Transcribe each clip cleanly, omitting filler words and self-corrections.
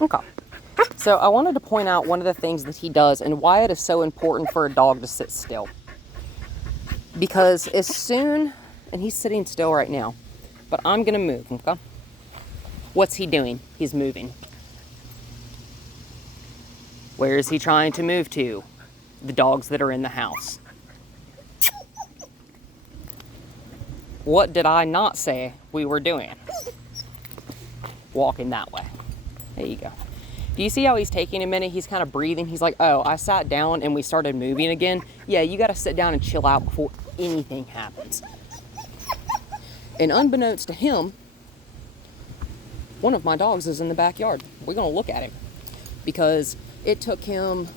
Okay. So I wanted to point out one of the things that he does and why it is so important for a dog to sit still. Because as soon, and he's sitting still right now, but I'm going to move, okay? What's he doing? He's moving. Where is he trying to move to? The dogs that are in the house. What did I not say we were doing? Walking that way. There you go. Do you see how he's taking a minute? He's kind of breathing. He's like, oh, I sat down and we started moving again. Yeah, you got to sit down and chill out before anything happens. And unbeknownst to him, one of my dogs is in the backyard. We're going to look at him because it took him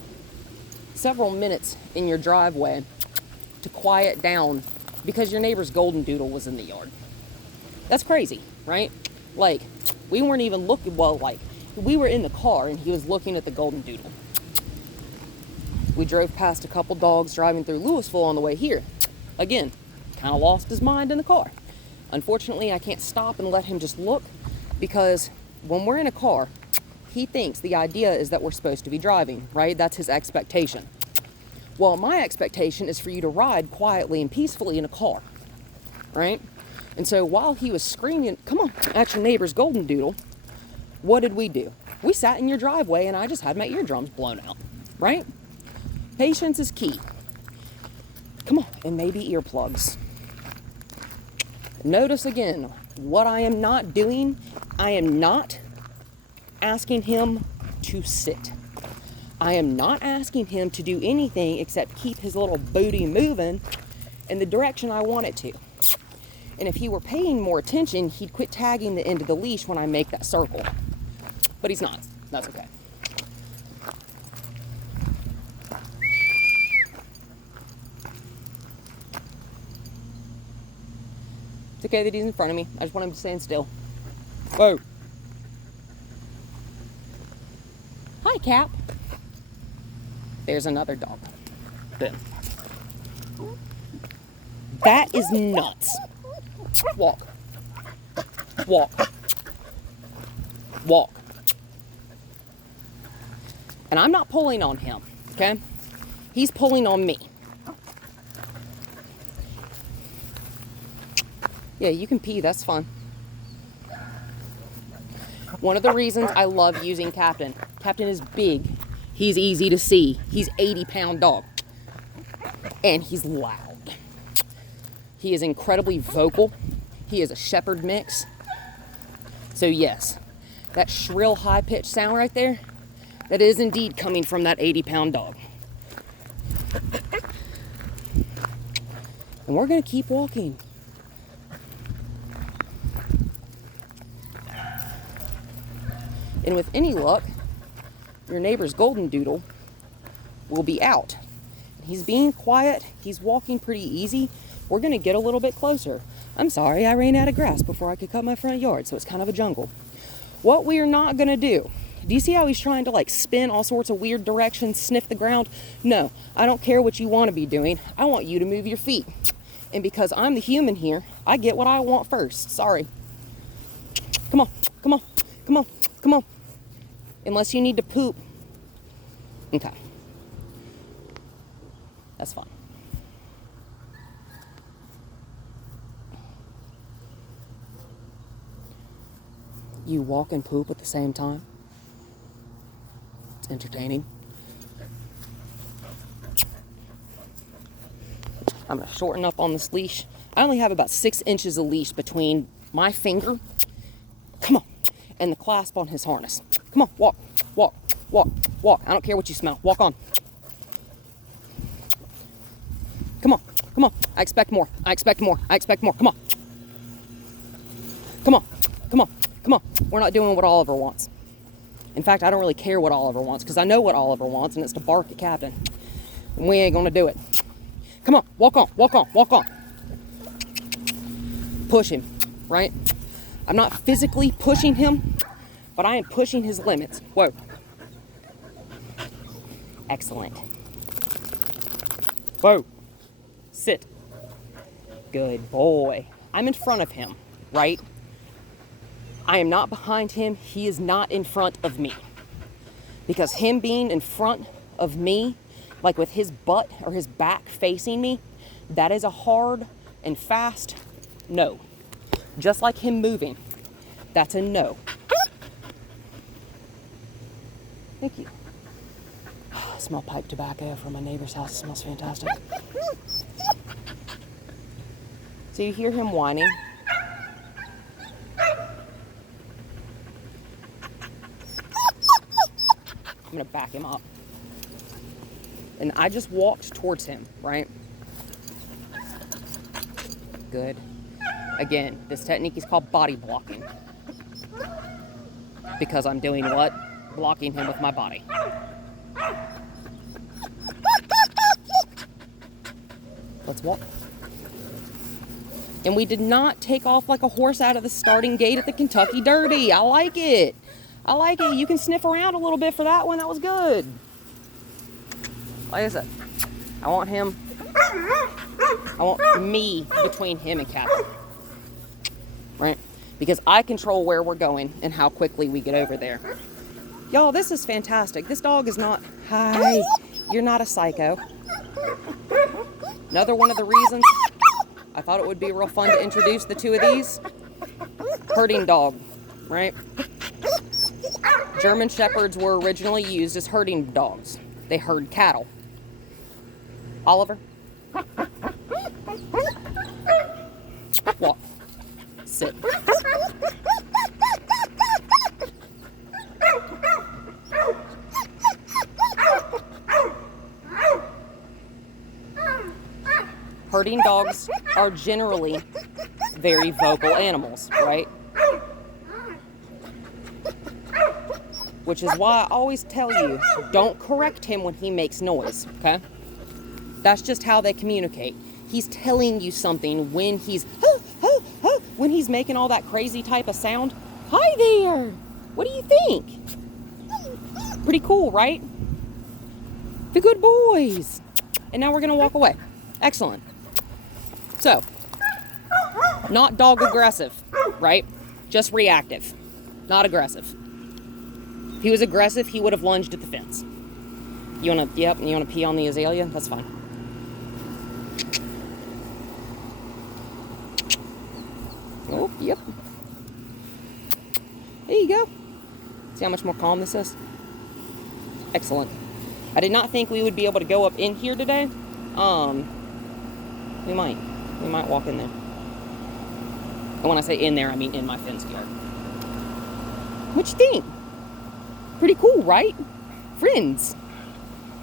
several minutes in your driveway to quiet down because your neighbor's golden doodle was in the yard. That's crazy, right? Like, we weren't even looking, well, like, we were in the car and he was looking at the golden doodle. We drove past a couple dogs driving through Louisville on the way here. Again, kind of lost his mind in the car. Unfortunately, I can't stop and let him just look because when we're in a car, he thinks the idea is that we're supposed to be driving, right? That's his expectation. Well, my expectation is for you to ride quietly and peacefully in a car, right? And so while he was screaming, come on, at your neighbor's golden doodle, what did we do? We sat in your driveway and I just had my eardrums blown out, right? Patience is key. Come on, and maybe earplugs. Notice again, what I am not doing, I am not asking him to sit. I am not asking him to do anything except keep his little booty moving in the direction I want it to. And if he were paying more attention, he'd quit tagging the end of the leash when I make that circle. But he's not. That's okay. It's okay that he's in front of me. I just want him to stand still. Whoa. Hi, Cap. There's another dog. Boom. That is nuts. Walk. Walk. Walk. And I'm not pulling on him, okay? He's pulling on me. Yeah, you can pee, that's fun. One of the reasons I love using Captain. Captain is big. He's easy to see. He's 80-pound dog. And he's loud. He is incredibly vocal. He is a shepherd mix. So yes, that shrill, high-pitched sound right there, that is indeed coming from that 80-pound dog. And we're going to keep walking. And with any luck, your neighbor's golden doodle will be out. He's being quiet. He's walking pretty easy. We're going to get a little bit closer. I'm sorry, I ran out of grass before I could cut my front yard, so it's kind of a jungle. What we are not going to do you see how he's trying to like spin all sorts of weird directions, sniff the ground? No, I don't care what you want to be doing. I want you to move your feet. And because I'm the human here, I get what I want first. Sorry. Come on, come on, come on, come on. Unless you need to poop. Okay. That's fine. You walk and poop at the same time. It's entertaining. I'm going to shorten up on this leash. I only have about 6 inches of leash between my finger, come on, and the clasp on his harness. Come on, walk, walk, walk, walk. I don't care what you smell. Walk on. Come on, come on. I expect more. I expect more. I expect more. Come on. Come on, come on, come on. We're not doing what Oliver wants. In fact, I don't really care what Oliver wants because I know what Oliver wants, and it's to bark at Captain. And we ain't going to do it. Come on, walk on, walk on, walk on. Push him, right? I'm not physically pushing him, but I am pushing his limits. Whoa. Excellent. Whoa. Sit. Good boy. I'm in front of him, right? I am not behind him. He is not in front of me. Because him being in front of me, like with his butt or his back facing me, that is a hard and fast no. Just like him moving, that's a no. Thank you. I smell pipe tobacco from my neighbor's house. It smells fantastic. So you hear him whining. I'm gonna back him up. And I just walked towards him, right? Good. Again, this technique is called body blocking. Because I'm doing what? Blocking him with my body. Let's walk. And we did not take off like a horse out of the starting gate at the Kentucky Derby. I like it. I like it. You can sniff around a little bit for that one. That was good. Like I said, I want me between him and Catherine. Right? Because I control where we're going and how quickly we get over there. Y'all, this is fantastic. This dog is not... Hi. You're not a psycho. Another one of the reasons I thought it would be real fun to introduce the two of these. Herding dog, right? German Shepherds were originally used as herding dogs. They herd cattle. Oliver. Walk. Sit. Herding dogs are generally very vocal animals, right? Which is why I always tell you, don't correct him when he makes noise, okay? That's just how they communicate. He's telling you something when he's when he's making all that crazy type of sound. Hi there! What do you think? Pretty cool, right? The good boys! And now we're gonna walk away. Excellent. So, not dog aggressive, right? Just reactive, not aggressive. If he was aggressive, he would have lunged at the fence. You wanna pee on the azalea? That's fine. Oh, yep. There you go. See how much more calm this is? Excellent. I did not think we would be able to go up in here today. We might walk in there. And when I say in there, I mean in my fenced yard. What you think? Pretty cool, right? Friends.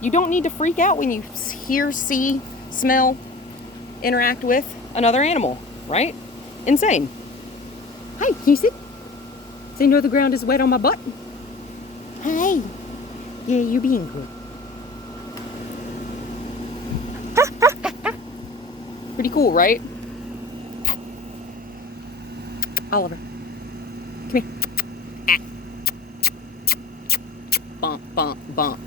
You don't need to freak out when you hear, see, smell, interact with another animal, right? Insane. Hi, can you sit? So you know the ground is wet on my butt? Hi. Yeah, you're being good. Pretty cool, right? Oliver. Come here. Bump, bump, bump.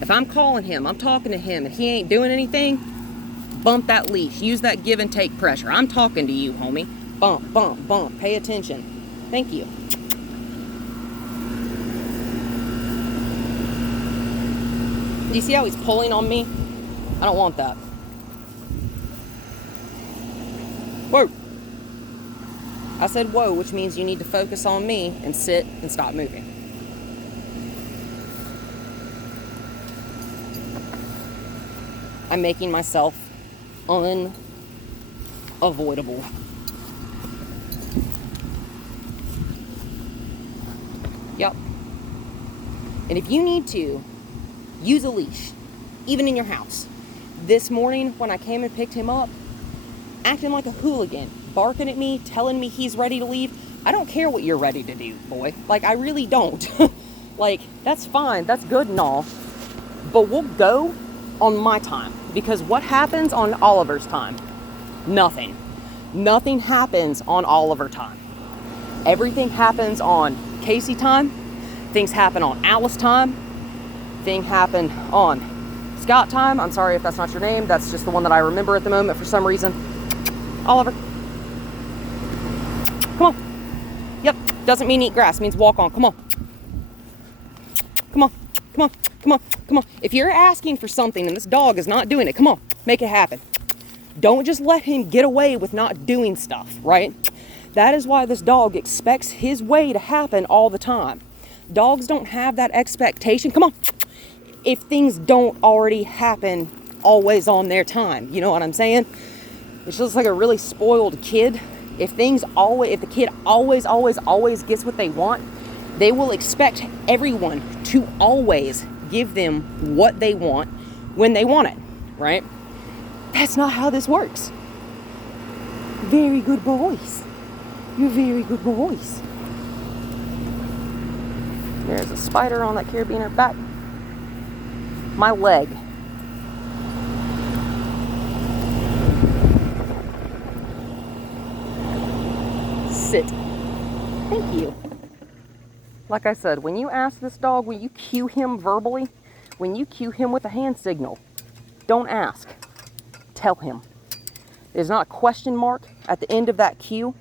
If I'm calling him, I'm talking to him, and he ain't doing anything, bump that leash. Use that give and take pressure. I'm talking to you, homie. Bump, bump, bump. Pay attention. Thank you. Do you see how he's pulling on me? I don't want that. Whoa. I said whoa, which means you need to focus on me and sit and stop moving. I'm making myself unavoidable. Yep. And if you need to, use a leash, even in your house. This morning when I came and picked him up, acting like a hooligan, barking at me, telling me he's ready to leave. I don't care what you're ready to do, boy. Like, I really don't. Like, that's fine, that's good and all. But we'll go on my time. Because what happens on Oliver's time? Nothing. Nothing happens on Oliver time. Everything happens on Casey time. Things happen on Alice time. Thing happened on Scott time. I'm sorry if that's not your name. That's just the one that I remember at the moment for some reason. Oliver. Come on. Yep. Doesn't mean eat grass, it means walk on. Come on. Come on. Come on. Come on. Come on. If you're asking for something and this dog is not doing it, come on. Make it happen. Don't just let him get away with not doing stuff, right? That is why this dog expects his way to happen all the time. Dogs don't have that expectation. Come on. If things don't already happen always on their time, you know what I'm saying? It's just like a really spoiled kid. If the kid always gets what they want, they will expect everyone to always give them what they want when they want it, right? That's not how this works. Very good boys. You're very good boys. There's a spider on that carabiner back. My leg. Sit. Thank you. Like I said, when you ask this dog, when you cue him verbally, when you cue him with a hand signal, don't ask. Tell him. There's not a question mark at the end of that cue.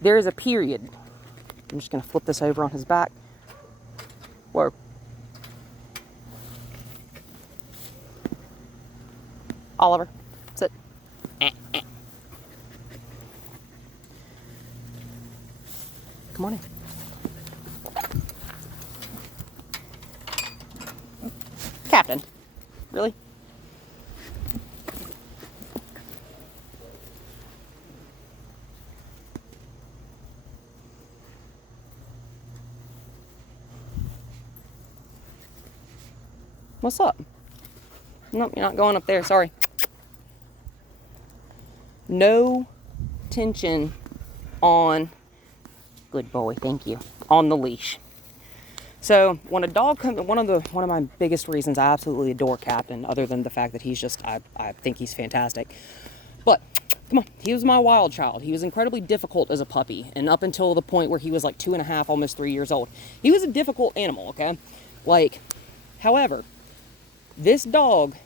There is a period. I'm just going to flip this over on his back. Whoa. Oliver, sit. Come on in. Captain, really? What's up? Nope, you're not going up there, sorry. No tension on, good boy, thank you, on the leash. So when a dog comes, one of my biggest reasons I absolutely adore Captain, other than the fact that he's just, I think he's fantastic. But come on, he was my wild child. He was incredibly difficult as a puppy, and up until the point where he was like 2.5, almost 3 years old, he was a difficult animal. Okay, like, however, this dog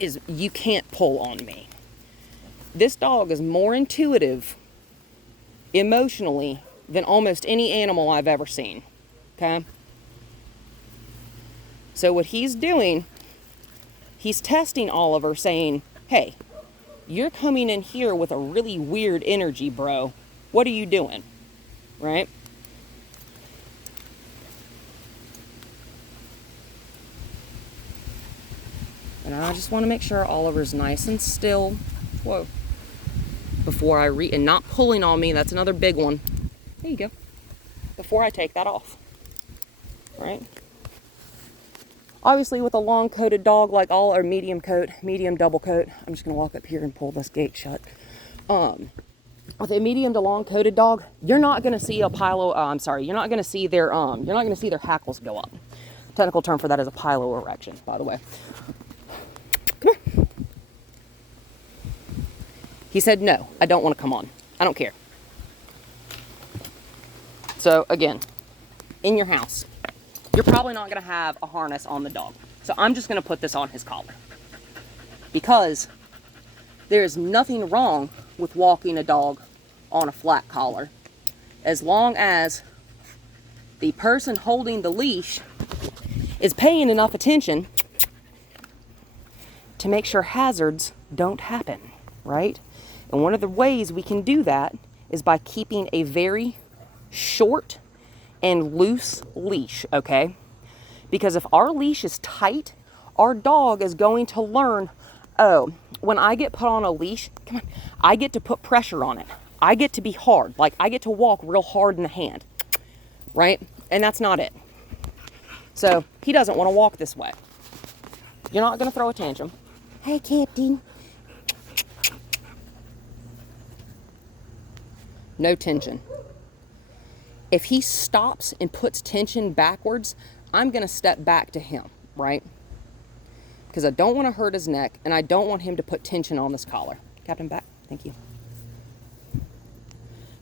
is, you can't pull on me. This dog is more intuitive emotionally than almost any animal I've ever seen. Okay? So what he's doing, he's testing Oliver, saying, hey, you're coming in here with a really weird energy, bro. What are you doing? Right? And I just want to make sure Oliver's nice and still. Whoa. Before and not pulling on me, that's another big one. There you go. Before I take that off. Right? Obviously with a long coated dog like medium double coat, I'm just going to walk up here and pull this gate shut. With a medium to long coated dog, you're not going to see you're not going to see their hackles go up. The technical term for that is a piloerection, by the way. Come on. He said, no, I don't want to come on. I don't care. So again, in your house, you're probably not going to have a harness on the dog. So I'm just going to put this on his collar. Because there is nothing wrong with walking a dog on a flat collar, as long as the person holding the leash is paying enough attention to make sure hazards don't happen, right? And one of the ways we can do that is by keeping a very short and loose leash, okay? Because if our leash is tight, our dog is going to learn, oh, when I get put on a leash, come on, I get to put pressure on it. I get to be hard. Like, I get to walk real hard in the hand, right? And that's not it. So he doesn't want to walk this way. You're not going to throw a tantrum. Hey, Captain. No tension. If he stops and puts tension backwards, I'm going to step back to him, right? Because I don't want to hurt his neck, and I don't want him to put tension on this collar. Captain, back. Thank you.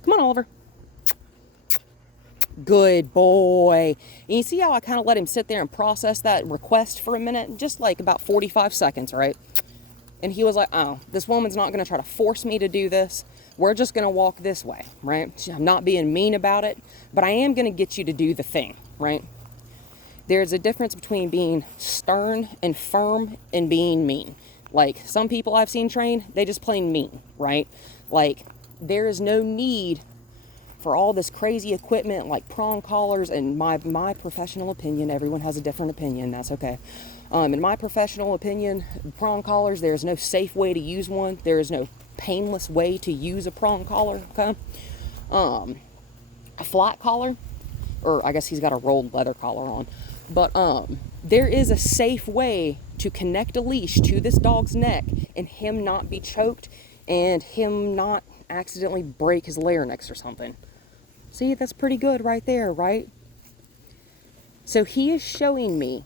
Come on, Oliver. Good boy. And you see how I kind of let him sit there and process that request for a minute? Just like about 45 seconds, right? And he was like, oh, this woman's not going to try to force me to do this. we're just going to walk this way, right? I'm not being mean about it, but I am going to get you to do the thing, right? There's a difference between being stern and firm and being mean. Like, some people I've seen train, they just plain mean, right? Like, there is no need for all this crazy equipment like prong collars. And my professional opinion, everyone has a different opinion, that's okay. In my professional opinion, prong collars, there's no safe way to use one. There is no painless way to use a prong collar, okay? A flat collar, or I guess he's got a rolled leather collar on, but there is a safe way to connect a leash to this dog's neck and him not be choked and him not accidentally break his larynx or something. See, that's pretty good right there, right? So he is showing me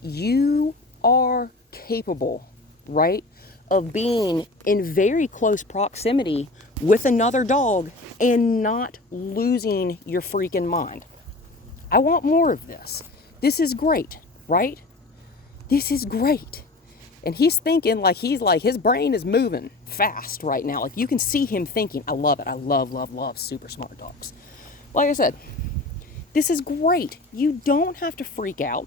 you are capable, right, of being in very close proximity with another dog and not losing your freaking mind. I want more of this. This is great, right? This is great. And he's thinking like his brain is moving fast right now. Like, you can see him thinking. I love it. I love super smart dogs. Like I said, this is great. You don't have to freak out.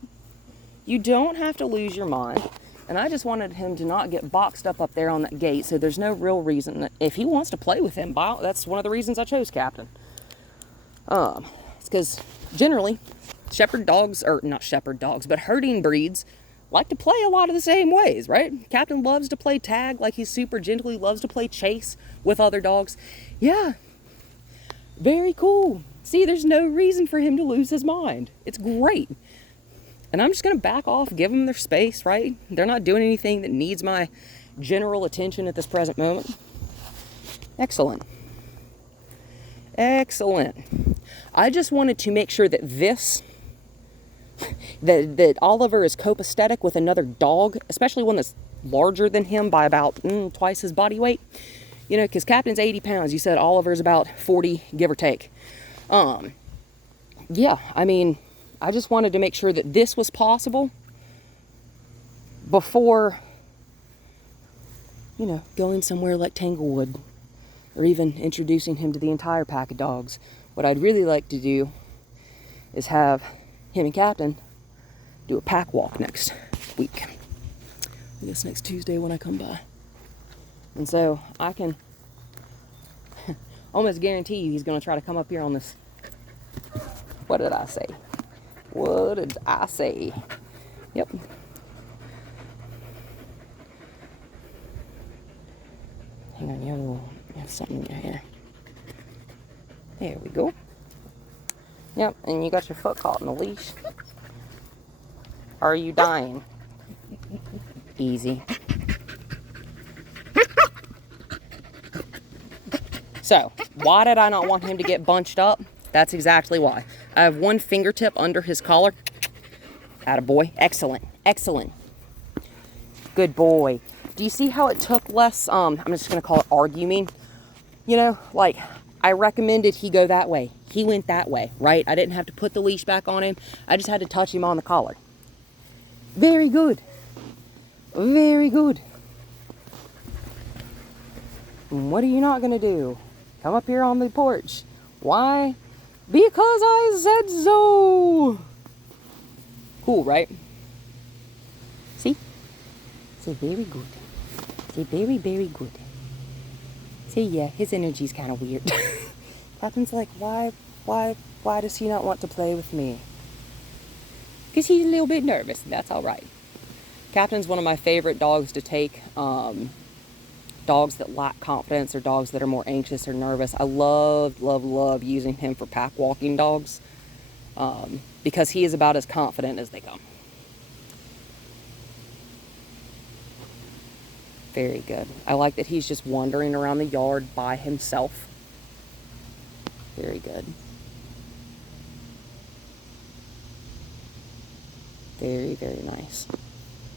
You don't have to lose your mind. And I just wanted him to not get boxed up there on that gate, so there's no real reason that if he wants to play with him, that's one of the reasons I chose Captain. It's because generally, shepherd dogs, or not shepherd dogs, but herding breeds like to play a lot of the same ways, right? Captain loves to play tag like he's super gentle. He loves to play chase with other dogs. Yeah, very cool. See, there's no reason for him to lose his mind. It's great. And I'm just going to back off, give them their space, right? They're not doing anything that needs my general attention at this present moment. Excellent. Excellent. I just wanted to make sure that that Oliver is copacetic with another dog, especially one that's larger than him by about twice his body weight. You know, because Captain's 80 pounds. You said Oliver's about 40, give or take. Yeah, I mean, I just wanted to make sure that this was possible before, you know, going somewhere like Tanglewood or even introducing him to the entire pack of dogs. What I'd really like to do is have him and Captain do a pack walk next week. I guess next Tuesday when I come by. And so I can almost guarantee you he's going to try to come up here on this. What did I say? What did I say? Yep. Hang on, you have something in your hair. There we go. Yep, and you got your foot caught in the leash. Are you dying? Easy. So, why did I not want him to get bunched up? That's exactly why. I have one fingertip under his collar. Attaboy. Excellent. Excellent. Good boy. Do you see how it took less, I'm just going to call it arguing? You know, like, I recommended he go that way. He went that way, right? I didn't have to put the leash back on him. I just had to touch him on the collar. Very good. Very good. What are you not going to do? Come up here on the porch. Why? Because I said so. Cool, right? See? So very good. So very, very good. See, yeah, his energy's kind of weird. Captain's like, why does he not want to play with me? Because he's a little bit nervous, and that's all right. Captain's one of my favorite dogs to take. Dogs that lack confidence or dogs that are more anxious or nervous. I love using him for pack walking dogs because he is about as confident as they come. Very good. I like that he's just wandering around the yard by himself. Very good. Very, very nice.